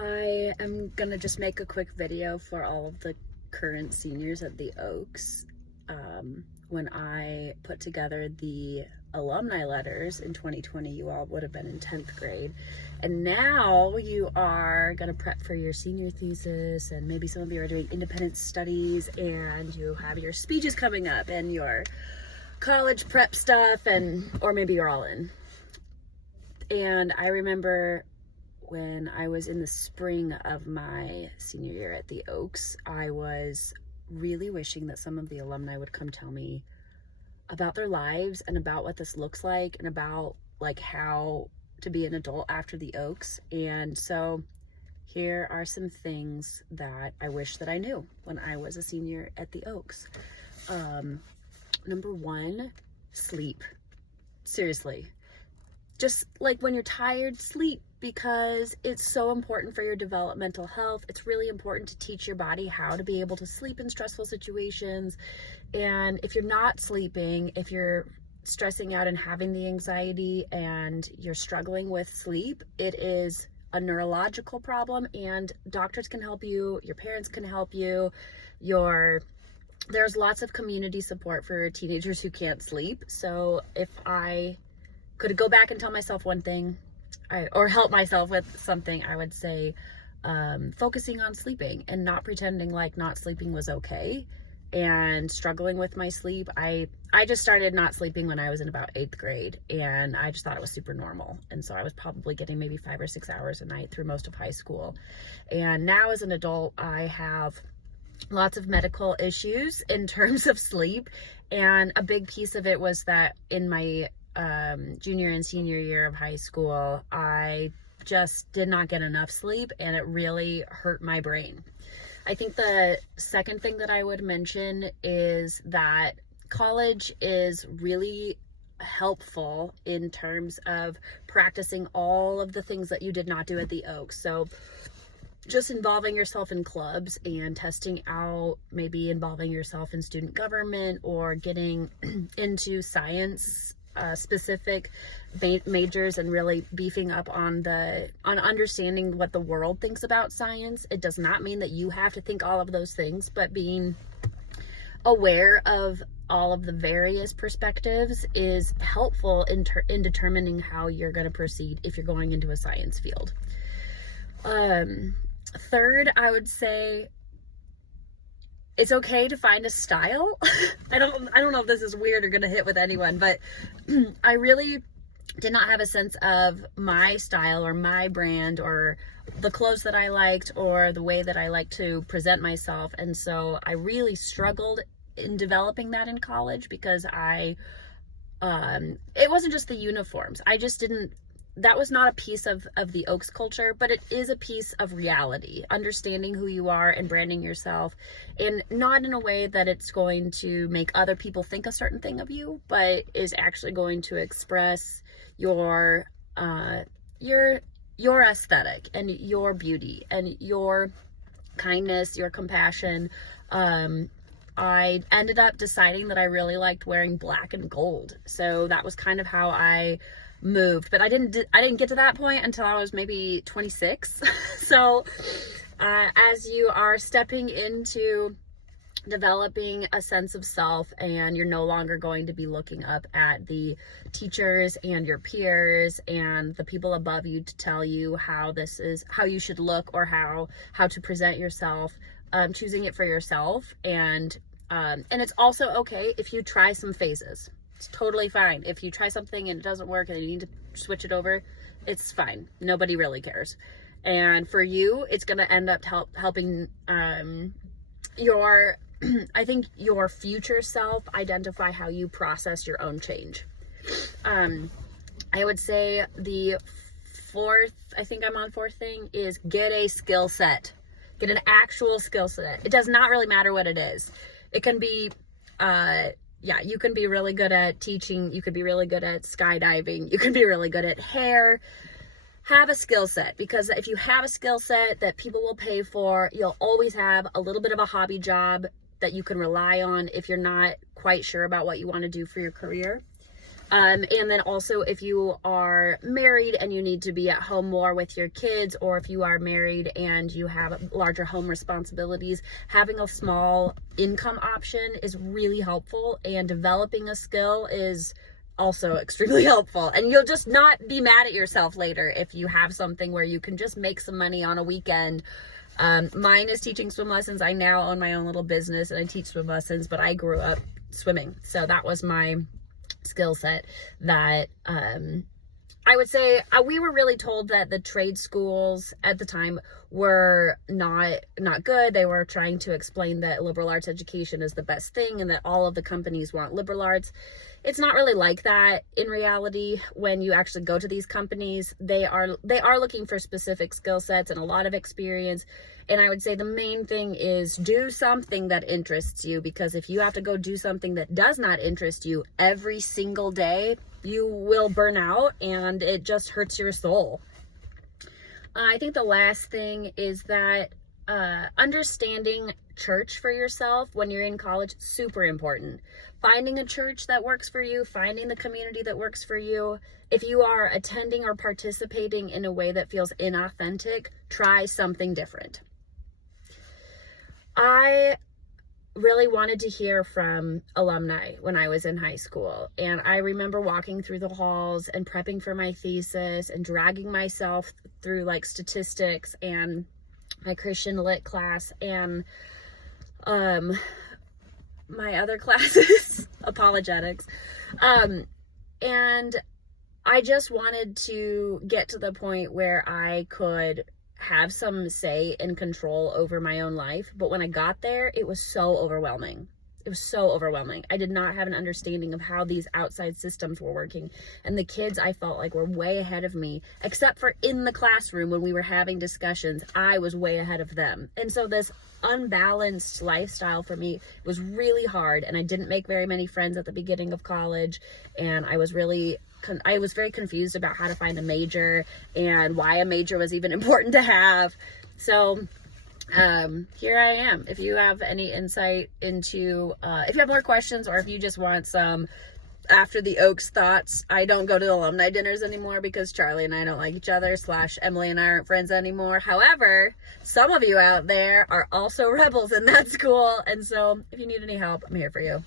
I am gonna just make a quick video for all of the current seniors at the Oaks. When I put together the alumni letters in 2020, you all would have been in 10th grade. And now you are gonna prep for your senior thesis, and maybe some of you are doing independent studies, and you have your speeches coming up and your college prep stuff, or maybe you're all in. And I remember when I was in the spring of my senior year at the Oaks, I was really wishing that some of the alumni would come tell me about their lives and about what this looks like and about like how to be an adult after the Oaks. And so here are some things that I wish that I knew when I was a senior at the Oaks. Number one, sleep. Seriously. Just like when you're tired, sleep, because it's so important for your developmental health. It's really important to teach your body how to be able to sleep in stressful situations. And if you're not sleeping, if you're stressing out and having the anxiety and you're struggling with sleep, it is a neurological problem, and doctors can help you, your parents can help you, there's lots of community support for teenagers who can't sleep. So if I could go back and tell myself one thing, or help myself with something, I would say focusing on sleeping and not pretending like not sleeping was okay and struggling with my sleep. I just started not sleeping when I was in about 8th grade, and I just thought it was super normal. And so I was probably getting maybe 5 or 6 hours a night through most of high school. And now as an adult, I have lots of medical issues in terms of sleep. And a big piece of it was that in my junior and senior year of high school, I just did not get enough sleep, and it really hurt my brain. I think the second thing that I would mention is that college is really helpful in terms of practicing all of the things that you did not do at the Oaks. So just involving yourself in clubs and testing out, maybe involving yourself in student government or getting into science specific majors and really beefing up on understanding what the world thinks about science. It does not mean that you have to think all of those things, but being aware of all of the various perspectives is helpful in determining how you're going to proceed if you're going into a science field. Third, I would say it's okay to find a style. I don't know if this is weird or gonna hit with anyone, but I really did not have a sense of my style or my brand or the clothes that I liked or the way that I like to present myself. And so I really struggled in developing that in college because it wasn't just the uniforms. That was not a piece of the Oaks culture, but it is a piece of reality, understanding who you are and branding yourself, and not in a way that it's going to make other people think a certain thing of you, but is actually going to express your aesthetic and your beauty and your kindness, your compassion. I ended up deciding that I really liked wearing black and gold. So that was kind of how I moved, but I didn't get to that point until I was maybe 26. So as you are stepping into developing a sense of self, and you're no longer going to be looking up at the teachers and your peers and the people above you to tell you how you should look or how to present yourself, choosing it for yourself. And it's also okay if you try some phases. It's totally fine. If you try something and it doesn't work and you need to switch it over, it's fine. Nobody really cares. And for you, it's going to end up helping I think your future self identify how you process your own change. I would say the fourth, I think I'm on fourth thing, is get a skill set. Get an actual skill set. It does not really matter what it is. It can be, you can be really good at teaching. You could be really good at skydiving. You can be really good at hair. Have a skill set, because if you have a skill set that people will pay for, you'll always have a little bit of a hobby job that you can rely on if you're not quite sure about what you want to do for your career. And then also if you are married and you need to be at home more with your kids, or if you are married and you have larger home responsibilities, having a small income option is really helpful, and developing a skill is also extremely helpful. And you'll just not be mad at yourself later if you have something where you can just make some money on a weekend. Mine is teaching swim lessons. I now own my own little business and I teach swim lessons, but I grew up swimming. So that was my skill set that I would say we were really told that the trade schools at the time were not good. They were trying to explain that liberal arts education is the best thing and that all of the companies want liberal arts. It's not really like that in reality. When you actually go to these companies, they are looking for specific skill sets and a lot of experience. And I would say the main thing is do something that interests you, because if you have to go do something that does not interest you every single day, you will burn out and it just hurts your soul. I think the last thing is that understanding church for yourself when you're in college, super important. Finding a church that works for you, finding the community that works for you. If you are attending or participating in a way that feels inauthentic, try something different. I really wanted to hear from alumni when I was in high school. And I remember walking through the halls and prepping for my thesis and dragging myself through like statistics and my Christian lit class and my other classes, apologetics. And I just wanted to get to the point where I could have some say and control over my own life. But when I got there, it was so overwhelming. It was so overwhelming. I did not have an understanding of how these outside systems were working. And the kids, I felt like, were way ahead of me, except for in the classroom when we were having discussions, I was way ahead of them. And so this unbalanced lifestyle for me was really hard. And I didn't make very many friends at the beginning of college. And I was very confused about how to find a major and why a major was even important to have. So here I am. If you have any insight into, if you have more questions, or if you just want some after the Oaks thoughts, I don't go to the alumni dinners anymore because Charlie and I don't like each other, / Emily and I aren't friends anymore. However, some of you out there are also rebels in that school. And so if you need any help, I'm here for you.